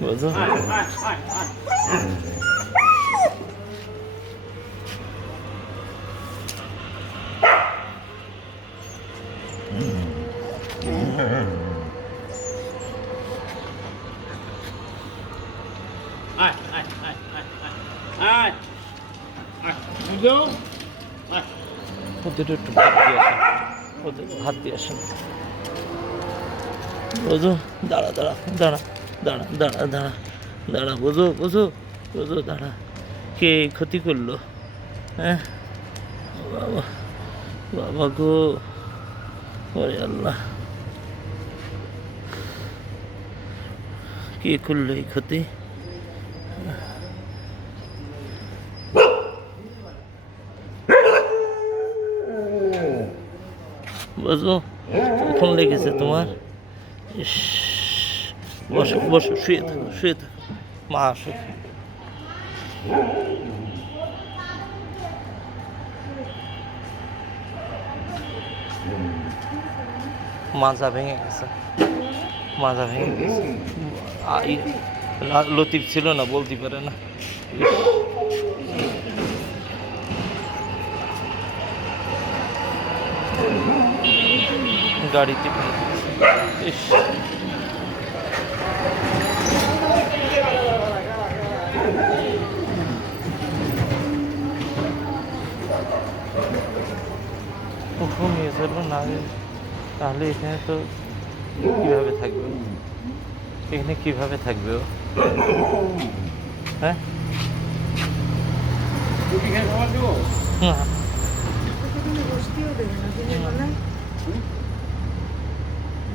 বোঝো Alright, alright, alright, alright, alright. Alright, you go. Alright. I'll do it to Happy Ashen. বুঝো, দাঁড়া দাঁড়া দাঁড়া দাঁড়া দাঁড়া দাঁড়া দাঁড়া, বুঝো বুঝো বুঝো, দাঁড়া। কে ক্ষতি করল? হ্যাঁ? বাবা বাবা গো, ওরে আল্লাহ। কে করল এই ক্ষতি? বুঝো, কখন লেগেছে তোমার? ইস মাজা ভেঙে গেছে। মাজা ভেঙে গেছে। লতিফ ছিল না বলতে পারে না। গাড়িতে ঘুমিয়ে ফেলব না তাহলে এখানে তো কীভাবে থাকবে এখানে কীভাবে থাকবে? ও হ্যাঁ? হ্যাঁ। না